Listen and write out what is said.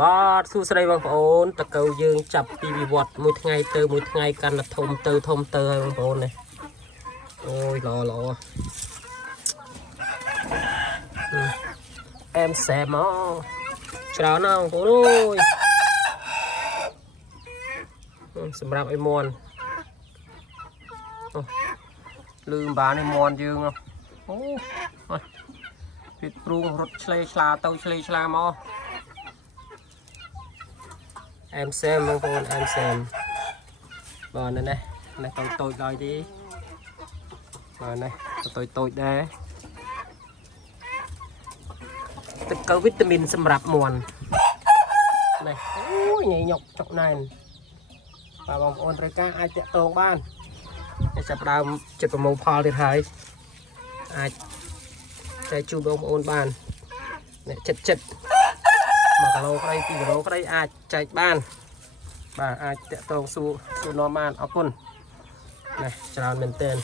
បាទសួស្តីបងប្អូនតកៅយើងចាប់ពីវិវត្តមួយថ្ងៃទៅមួយថ្ងៃកាន់តែធំទៅហើយបងប្អូននេះអូយល្អអែមសែមមកច្រើនណាស់បងប្អូនអូយសម្រាប់ឲ្យមន់លឺបានឲ្យមន់យើងអូពីព្រួងរត់ឆ្លេឆ្លាទៅឆ្លេឆ្លាមកអែមសែមបងប្អូនអែមសែមបាទនេះតូចដល់ទីបាទនេះតូចដែរទឹកកៅវីតាមីនសម្រាប់មាន់នេះអូយញ៉ៃញុកចុកណែនបាទបងប្អូនត្រូវការអាចតាក់ទងបាននេះចាប់ដើមចិត្តប្រមូលផលទៀតហើយអាចចែកជូនបងប្អូនបាននេះចិត្ត1 គីឡូក្តី2 គីឡូក្តីអាចចែកបានបាទអាចតាក់ទងសួរនាំបានអរគុណនេះច្រើនមែនទែន